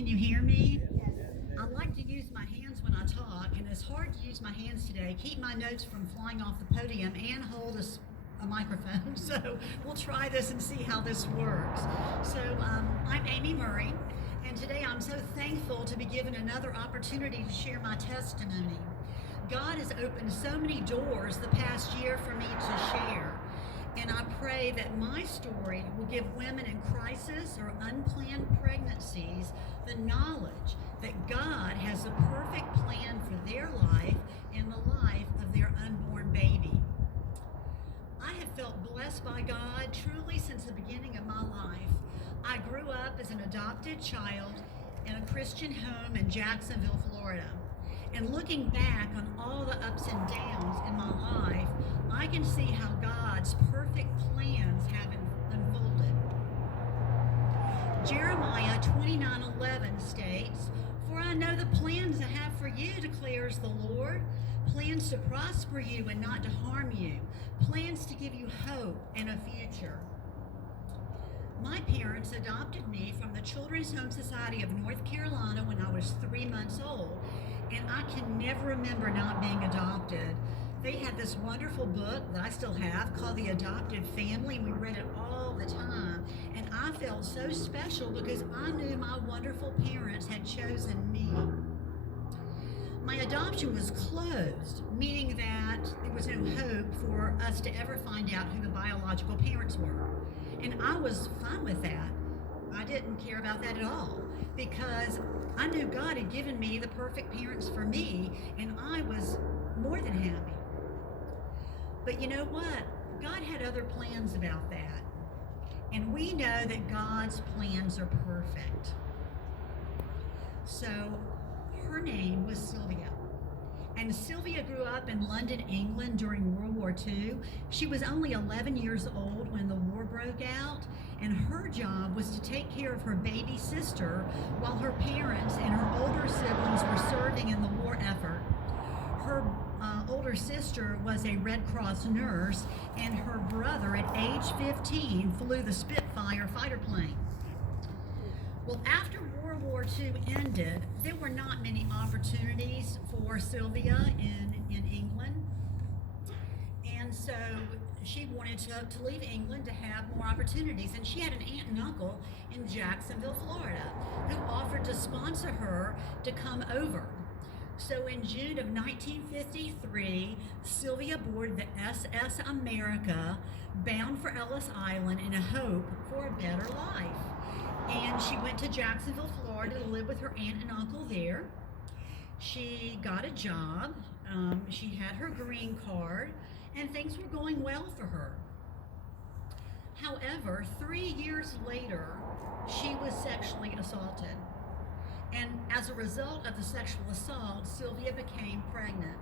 Can you hear me? I like to use my hands when I talk, and it's hard to use my hands today. Keep my notes from flying off the podium and hold a microphone. So we'll try this and see how this works. So I'm Amy Murray, and today I'm so thankful to be given another opportunity to share my testimony. God has opened so many doors the past year for me to share. And I pray that my story will give women in crisis or unplanned pregnancies the knowledge that God has a perfect plan for their life and the life of their unborn baby. I have felt blessed by God truly since the beginning of my life. I grew up as an adopted child in a Christian home in Jacksonville, Florida. And looking back on all the ups and downs in my life, I can see how God's perfect plans have unfolded. Jeremiah 29:11 states, "For I know the plans I have for you, declares the Lord, plans to prosper you and not to harm you, plans to give you hope and a future." My parents adopted me from the Children's Home Society of North Carolina when I was 3 months old, and I can never remember not being adopted. They had this wonderful book that I still have called The Adopted Family, and we read it all the time. And I felt so special because I knew my wonderful parents had chosen me. My adoption was closed, meaning that there was no hope for us to ever find out who the biological parents were. And I was fine with that. I didn't care about that at all because I knew God had given me the perfect parents for me, and I was more than happy. But you know what? God had other plans about that. And we know that God's plans are perfect. So her name was Sylvia. And Sylvia grew up in London, England during World War II. She was only 11 years old when the war broke out, and her job was to take care of her baby sister while her parents and her older siblings were serving in the war effort. Her older sister was a Red Cross nurse, and her brother at age 15 flew the Spitfire fighter plane. Well, after World War II ended, there were not many opportunities for Sylvia in England. And so she wanted to leave England to have more opportunities. And she had an aunt and uncle in Jacksonville, Florida, who offered to sponsor her to come over. So in June of 1953, Sylvia boarded the SS America, bound for Ellis Island in a hope for a better life. And she went to Jacksonville, Florida to live with her aunt and uncle there. She got a job, she had her green card, and things were going well for her. However, 3 years later, she was sexually assaulted. And as a result of the sexual assault, Sylvia became pregnant.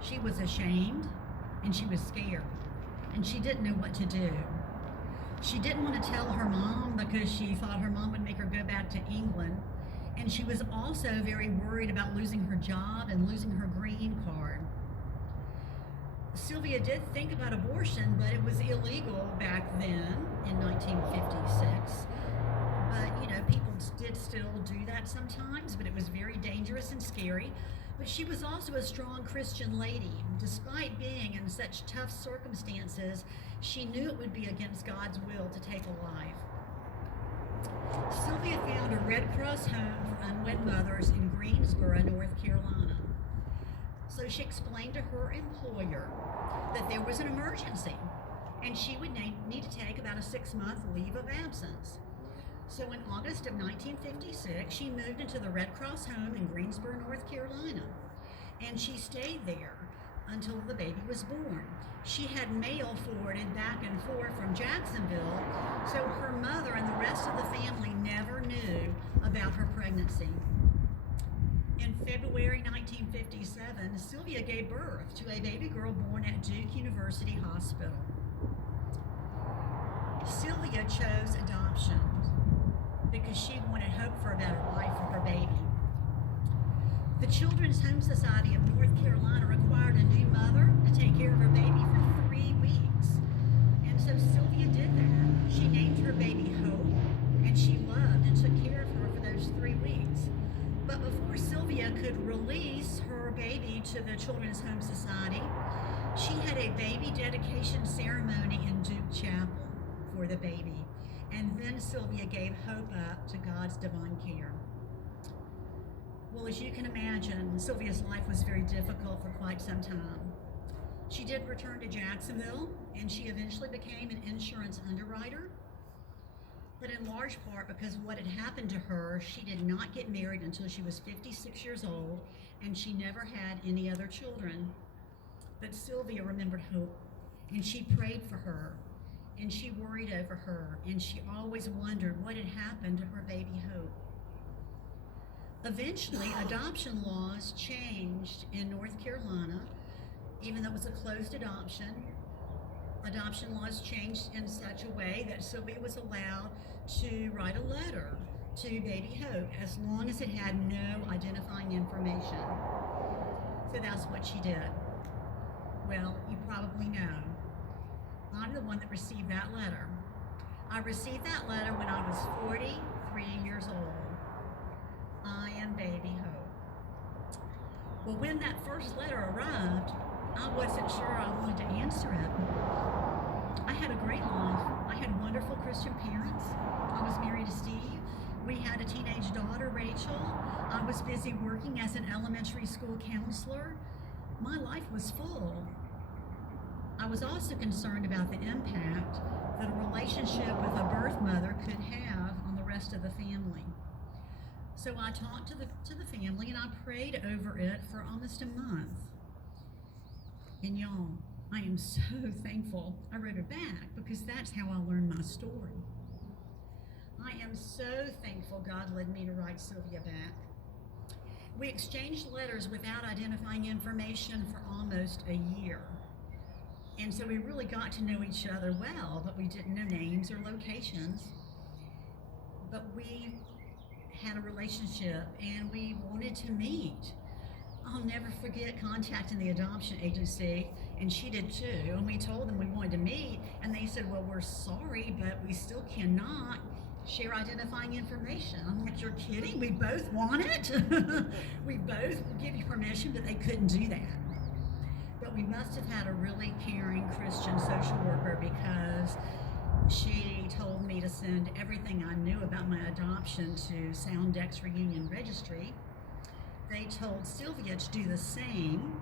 She was ashamed and she was scared, and she didn't know what to do. She didn't want to tell her mom because she thought her mom would make her go back to England. And she was also very worried about losing her job and losing her green card. Sylvia did think about abortion, but it was illegal back then in 1956. But, people did still do that sometimes, but it was very dangerous and scary. But she was also a strong Christian lady. Despite being in such tough circumstances, she knew it would be against God's will to take a life. Sylvia found a Red Cross home for unwed mothers in Greensboro, North Carolina. So she explained to her employer that there was an emergency and she would need to take about a 6-month leave of absence. So in August of 1956, she moved into the Red Cross home in Greensboro, North Carolina, and she stayed there until the baby was born. She had mail forwarded back and forth from Jacksonville, so her mother and the rest of the family never knew about her pregnancy. In February 1957, Sylvia gave birth to a baby girl born at Duke University Hospital. Sylvia chose adoption because she wanted hope for a better life for her baby. The Children's Home Society of North Carolina required a new mother to take care of her baby for 3 weeks. And so Sylvia did that. She named her baby Hope, and she loved and took care of her for those Sylvia could release her baby to the Children's Home Society, she had a baby dedication ceremony in Duke Chapel for the baby. And then Sylvia gave Hope up to God's divine care. Well, as you can imagine, Sylvia's life was very difficult for quite some time. She did return to Jacksonville, and she eventually became an insurance underwriter. But in large part because of what had happened to her, she did not get married until she was 56 years old, and she never had any other children. But Sylvia remembered Hope, and she prayed for her, and she worried over her, and she always wondered what had happened to her baby Hope. Eventually, adoption laws changed in North Carolina. Even though it was a closed adoption laws changed in such a way that Sylvia was allowed to write a letter to baby Hope as long as it had no identifying information. So that's what she did. Well, you probably know, I'm the one that received that letter. I received that letter when I was 43 years old. I am baby Hope. Well, when that first letter arrived, I wasn't sure I wanted to answer it. I had a great life. I had wonderful Christian parents. I was married to Steve. We had a teenage daughter, Rachel. I was busy working as an elementary school counselor. My life was full. I was also concerned about the impact that a relationship with a birth mother could have on the rest of the family. So I talked to the family, and I prayed over it for almost a month. And y'all, I am so thankful I wrote it back, because that's how I learned my story. I am so thankful God led me to write Sylvia back. We exchanged letters without identifying information for almost a year. And so we really got to know each other well, but we didn't know names or locations. But we had a relationship, and we wanted to meet. I'll never forget contacting the adoption agency, and she did too, and we told them we wanted to meet, and they said, well, we're sorry, but we still cannot share identifying information. I'm like, you're kidding? We both want it? We both will give you permission, but they couldn't do that. But we must have had a really caring Christian social worker, because she told me to send everything I knew about my adoption to Soundex Reunion Registry. They told Sylvia to do the same,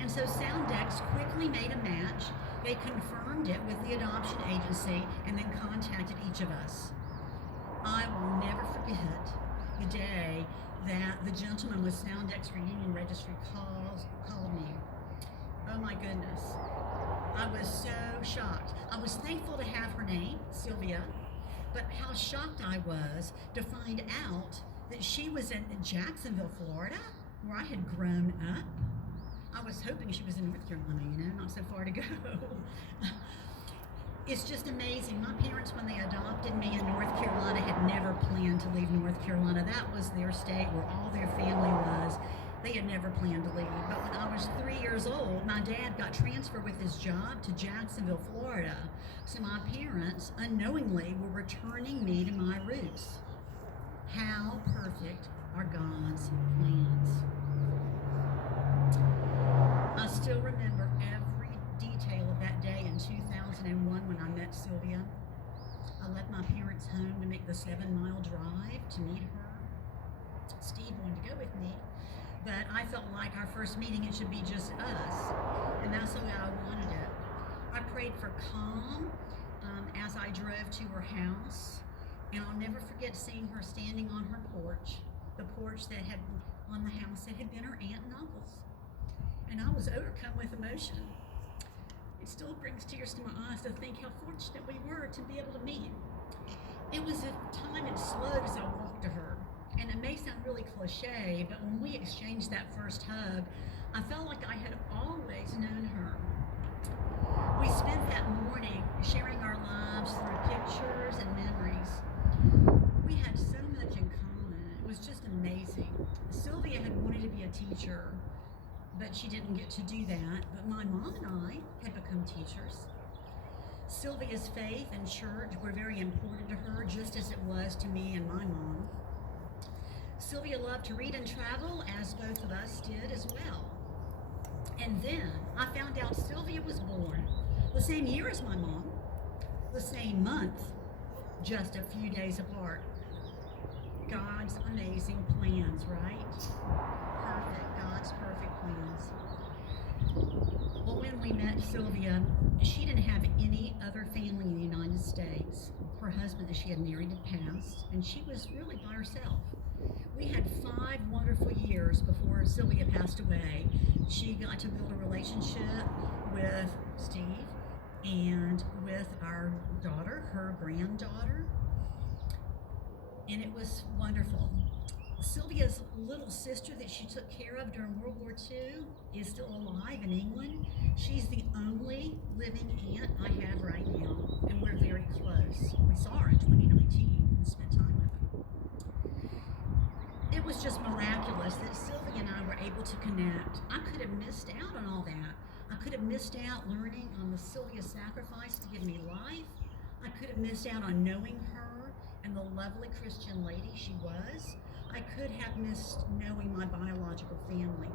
and so Soundex quickly made a match. They confirmed it with the adoption agency and then contacted each of us. I will never forget the day that the gentleman with Soundex Reunion Registry called me. Oh my goodness. I was so shocked. I was thankful to have her name, Sylvia, but how shocked I was to find out that she was in Jacksonville, Florida, where I had grown up. I was hoping she was in North Carolina, not so far to go. It's just amazing. My parents, when they adopted me in North Carolina, had never planned to leave North Carolina. That was their state where all their family was. They had never planned to leave. But when I was 3 years old, my dad got transferred with his job to Jacksonville, Florida. So my parents, unknowingly, were returning me to my roots. How perfect are God's plans? I still remember every detail of that day in 2001 when I met Sylvia. I left my parents' home to make the 7-mile drive to meet her. Steve wanted to go with me, but I felt like our first meeting, it should be just us, and that's the way I wanted it. I prayed for calm as I drove to her house. And I'll never forget seeing her standing on her porch, the porch that had on the house that had been her aunt and uncle's. And I was overcome with emotion. It still brings tears to my eyes to think how fortunate we were to be able to meet. It was a time it slowed as I walked to her. And it may sound really cliche, but when we exchanged that first hug, I felt like I had always known her. We spent that morning sharing our lives through pictures and memories. We had so much in common. It was just amazing. Sylvia had wanted to be a teacher, but she didn't get to do that. But my mom and I had become teachers. Sylvia's faith and church were very important to her, just as it was to me and my mom. Sylvia loved to read and travel, as both of us did as well. And then I found out Sylvia was born the same year as my mom, the same month, just a few days apart. God's amazing plans, right? Perfect, God's perfect plans. Well, when we met Sylvia, she didn't have any other family in the United States. Her husband that she had married had passed, and she was really by herself. We had 5 wonderful years before Sylvia passed away. She got to build a relationship with Steve and with our daughter, her granddaughter, and it was wonderful. Sylvia's little sister that she took care of during World War II is still alive in England. She's the only living aunt I have right now, and we're very close. We saw her in 2019 and spent time with her. It was just miraculous that Sylvia and I were able to connect. I could have missed out on all that. I could have missed out learning on the Sylvia sacrifice to give me life. I could have missed out on knowing her and the lovely Christian lady she was. I could have missed knowing my biological family.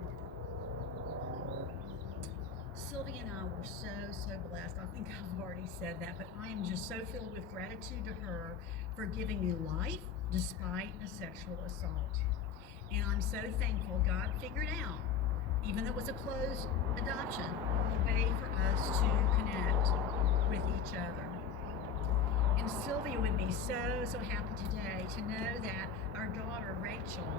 Sylvia and I were so blessed. I think I've already said that, but I am just so filled with gratitude to her for giving me life despite a sexual assault. And I'm so thankful God figured out, even though it was a closed adoption, a way for us to connect with each other. And Sylvia would be so happy today to know that our daughter Rachel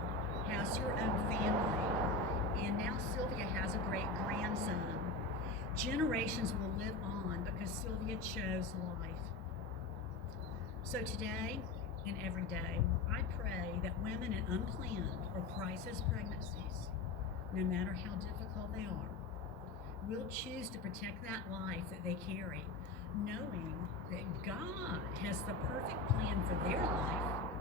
has her own family, and now Sylvia has a great grandson. Generations will live on because Sylvia chose life. So today and every day, I pray that women in unplanned or crisis pregnancies, no matter how difficult they are, will choose to protect that life that they carry, knowing that God has the perfect plan for their life